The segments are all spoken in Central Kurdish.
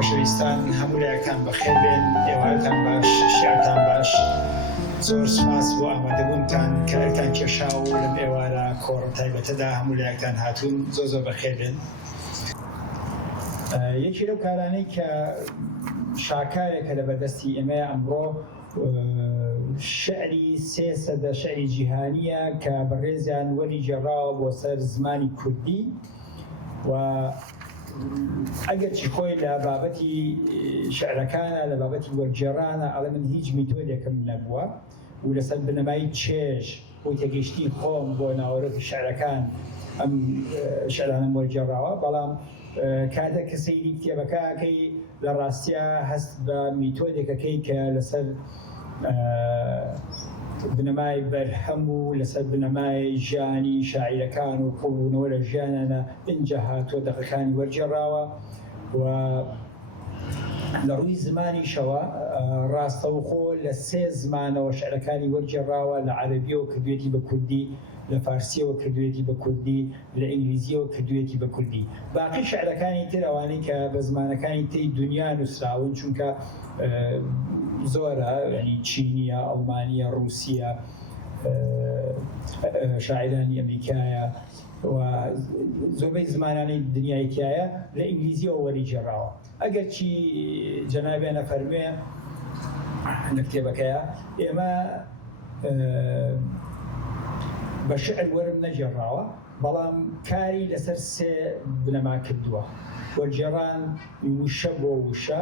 خۆشەویستان هەموو لایەکان بەخێر بێن، ئێوارتان باش، شیعرتان باش. زۆر سوپاس بۆ ئامادەبوونتان کە ئەتان کێشا و لەم ئێوارە کۆڕە تایبەتەدا هەموو لایەکان هاتوون. زۆر بەخێر بێن. یەکی لەو کارانەی کە شاکارێکە لە بەردەستی ئێمەیە ئەمڕۆ شعری سێ سەدە شعری جیهانیە کە بەڕێزیان وەری جێڕاوە بۆ سەر زمانی کوردی و ئەگەر چی خۆی لە بابەتی شعرەکانە لە بابەتی وەرجێڕانە ئەڵێ من هیچ میتۆدێکم نەبووە و لەسەر بنەمای چێژ و تێگەیشتی خۆم بۆ ناوەڕۆکی شعرەکان ئەم شعرانم وەرجێڕاوە، بەڵام کاتێک کە سەیری کتێبەکەکەی لە ڕاستیە هەست بە میتۆدێکەکەی کە لەسەر بنەمای بەرهەم و لەسەر بنەمای ژیانی شاعیرەکان و قوڵبوونەوە لە ژیانانە ئینجا هاتووە دەقەکانی وەرجێڕاوە و لە ڕووی زمانیشەوە ڕاستەوخۆ لە سێ زمانەوە شعرەکانی وەرجێڕاوە، لە عەرەبیەوە کردوێتی بە کوردی، لە فارسیەوە کردوێتی بە کوردی، لە ئینگلیزیەوە کردوێتی بە کوردی. باقی شعرەکانی تر ئەوانەی کە بە زمانەکانی تری دنیا نووسراون، چونکە زۆرە، ینی چینیە، ئەڵمانیە، رووسیە، شاعرانی ئەمریکایە و زۆربەی زمانانی دنیای تایە لە ئینگلیزیەوە وەریجێڕاوە. ئەگەر چی جەنابێنە فەرموێ لە کتێبەکەیە ئێمە بە شعر وەرم نەجێڕاوە، بەڵام کاری لەسەر سێ بنەما کردووە. وەرجێڕان وشە بۆ وشە،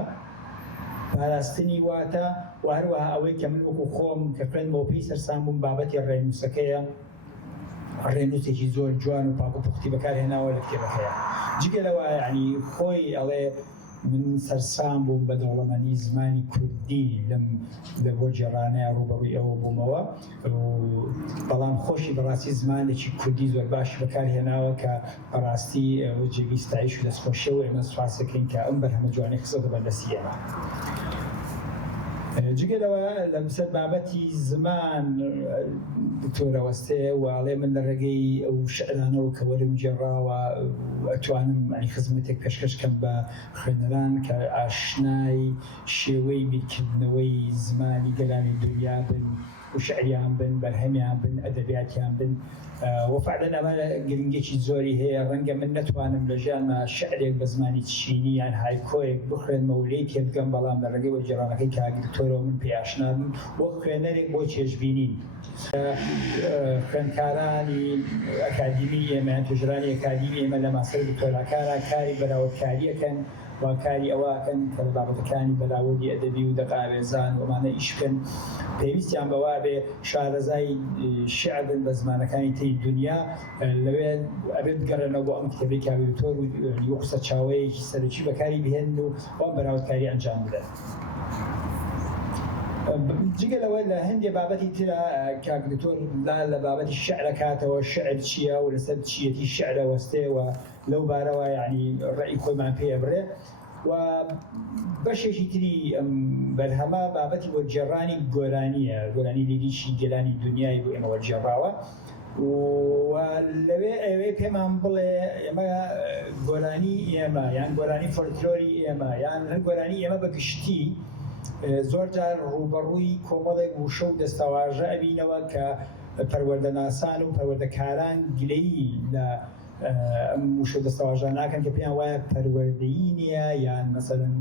پاراستنی واتە و هەروەها ئەوەی کە من وەکو خۆم کە خوێندمەوە پێی سەرسام بووم بابەتی ڕێنووسەکەیە، ڕێنووسێکی زۆر جوان و پاک و پوختی بەکارهێناوە لە کتێبەکەیە. جگەلەوە یعنی خۆی ئەڵێ من سەرسام بووم بە دەوڵەمەندی زمانی کوردی لەم وەرجێڕانەیە ڕوبەڕووی ئەوە بوومەوە، بەڵام خۆشی بەڕاستی زمانێکی کوردی زۆر باش بەکارهێناوە کە بەڕاستی جێگەی ستایش و دەستخۆشیە و ئێمە سوپاس دەکەین کە ئەم بەرهەمە جوانەی خستۆتە بەردەستی ئێمە. جگەلەوە لەسەر بابەتی زمان دکتۆرە وەستەیە و ئاڵێ من لە ڕێگەی ئەو شعرانەوە کە وەرم جێڕاوە ئەتوانم خزمەتێک پێشکەشکەم بە خوێنەران کە ئاشنای شێوەی بیرکردنەوەی زمانی گەلانی دنیا بن و شعریان بن، بەرهەمیان بن، ئەدەبیاتیان بن. وەفعلەن ئەمە گرنگێکی زۆری هەیە. ڕەنگە من نەتوانم لە ژیانمە شعرێک بە زمانی چینی یان هایکۆیەک بخوێنمە و لێی تێ بگەم، بەڵام لە ڕێگەی وەرجێڕانەکەی کە دکتۆرەوە من پێی ئاشنا بم وەک خوێنەرێک بۆ چێژبینین. خوێندکارانی ئەکادیمی ئێمە یان توێژرانی ئەکادیمی ئێمە لە ماسەر دکتۆراکانە کاری بەراوردکاریەکەن و کاری ئەوەکەن کە بابەتەکانی بەراوردی ئەدەبی و دەقاوێزان و ئەمانە ئیش بکەن. پێویستیان بەوا بێ شارەزای شعر بن بە زمانەکانی تری دنیا، لەوێ ئەبێت بگەڕێنەوە بۆ ئەم کتێبەی کە دکتۆر و قسە چاوەیەکی سەرەکی بەکاری بهێن و ئەم بەراوردکاری ئەنجام بدەن. جگەلەوە لە هەندێک بابەتی ترە کاک دکتۆر لە بابەتی شعرە کاتەوە، شعر چییە و لەسەر چیەتی شعرە وەستەیەوە لەو بارەوە یعنی ڕێی خۆیمان پێ بڕێ. و بەشێکی تری ئەم بەرهەمە بابەتی وەرجێڕانی گۆرانیە، گۆرانی لیریشی گەلانی دنیای بۆ ئێمە وەرجێڕاوە و لەوێ ئەوەی پێمان بڵێ ئێمە گۆرانی ئێمە یان گۆرانی فۆلکلۆری ئێمە یان گۆرانی ئێمە بەگشتی زۆر جار ڕوبەڕووی کۆمەڵێک وشە و دەستەواژە ئەبینەوە کە پەروەردەناسان و پەروەردەکاران گلەیی لە ئەم وشە دەستەواژە ناکەن کە پێیان وایە پەروەردەیی نییە یان مەسەلەن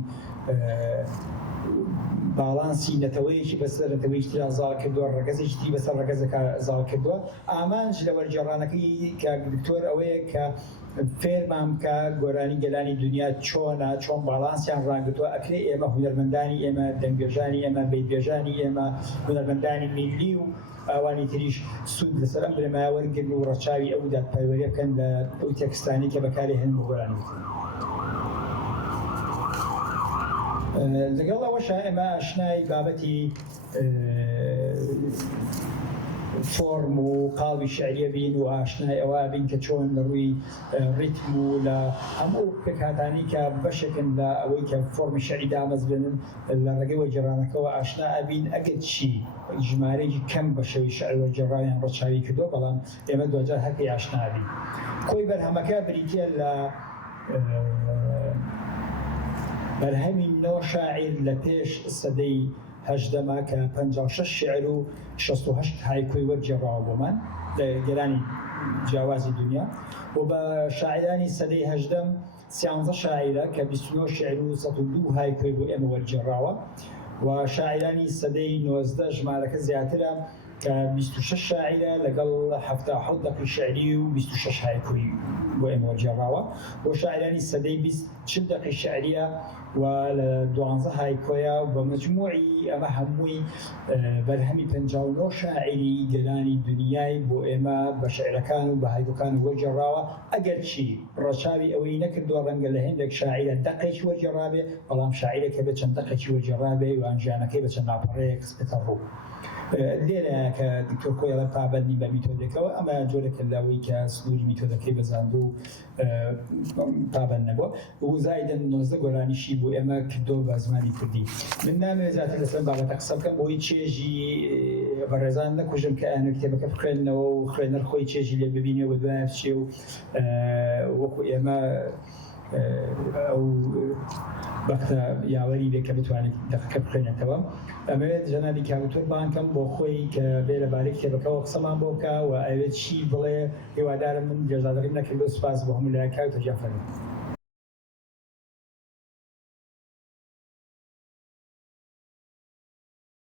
باڵانسی نەتەوەیەکی بەسەر نەتەوەیەکی ترا زاڵ کردووە، ڕەگەزێکی تری بەسەر ڕەگەزەکە زاڵ کردووە. ئامانج لە وەرجێڕانەکەی کە دکتۆر ئەوەیە کە فێرمان بکە گۆرانی گەلانی دنیا چۆنە، چۆن باڵانسیان ڕاگرتووە. ئەکرێ ئێمە هونەرمەندانی ئێمە، دەنگێژانی ئێمە، بەیتبێژانی ئێمە، هونەرمەندانی میلی و ئەوانی تریش سوود لەسەر ئەم بنەمایە وەرگرن و ڕەچاوی ئەو دادپەروەریە بکەن لە ئەو تێکستانی کە بەکارهێن بە گۆرانی. لەگەڵ ئەوەشە ئێمە ئاشنای بابەتی فۆرم و قاڵی شعریە بین و ئاشنای ئەوە بین کە چۆن لە ڕووی ریتم و لە هەموو پێکهاتانی کە بەشێکن لە ئەوەی کە فۆرمی شعری دامەزبێنن لە ڕێگەی وەرجێڕانەکەەوە ئاشنا ئەبین. ئەگەر چی ژمارەیەکی کەم بە شێوەی شعر وەرجێڕانیان ڕەچاوی کردووە، بەڵام ئێمە دوجار هەرپێی ئاشنا بین. خۆی بەرهەمەکە بریتە لە بەرهەمی نۆ شاعیر لە پێش سەدەی هەژدەما کە 56 شعر و 68 هایکۆی وەرجێڕاوە بۆمان لە گەرانی جیاوازی دنیا و بە شاعرانی سەدەی هەژدەم 13 شاعرە کە 29 شعر و 102 هایکۆی بۆ ئێمە وەرجێڕاوە و شاعرانی سەدەی 19 ژمارەکە زیاترە کە 26 شاعرە لەگەڵ 77 دەقی شعری و 26 هایکۆی بۆ ئێمە وەرجێڕاوە و شاعرانی سەدەی 20 دەقی شعریە و لە 12 هایکۆیە بە مجموعی ئەمە هەمووی بەرهەمی 59 شاعری گەرانی دنیای بۆ ئێمە بە شعرەکان و بە هایکۆکان وەرجێڕاوە ئەگەر چی ڕەچاوی ئەوەی نەکردووە ڕەنگە لە هێندێک شاعرە دەقێکی وەرجێڕابێ بەڵام شاعرێکە بە چەند دەقێکی وەرجێڕابێ و ئەنجانەکەی بە چەند ناپەڕەیەک بێتە ڕوو. لێرە کە دکتۆر کۆیڵە پابەندی بە میتۆدێکەوە ئەمە جۆرێکە لەوەی کە سنووری میتۆدەکەی بەزاند و پابەند نەبووە و زایدن 19 گۆرانیشی بۆ ئێمە کردۆ بە زمانی کوردی. من نامەوێت زیاتر لەسەر بابەتە قسە بکەم بۆی چێژی بەڕێزان نەکوژم کە ئەنە کتێبەکە بخوێننەوە و خوێنەر خۆی چێژی لێ ببینێ و دوایە بچێ و وەکو ئێمە ئەو بەختە یاوەری بێ کە بتوانێت دەقەکە بخوێنێتەوە. ئەمەوێت جەنابی کاوتۆر بانکەم بۆ خۆی کە بێ لەبارەی کتێبەکەەوە قسەمان بۆ بکە و ئەوێت چی بڵێ هێوادارم من جێژادەڕیم نەکرد بۆ سوپاس بۆ هەموو لای کاوتۆر جافەرمی.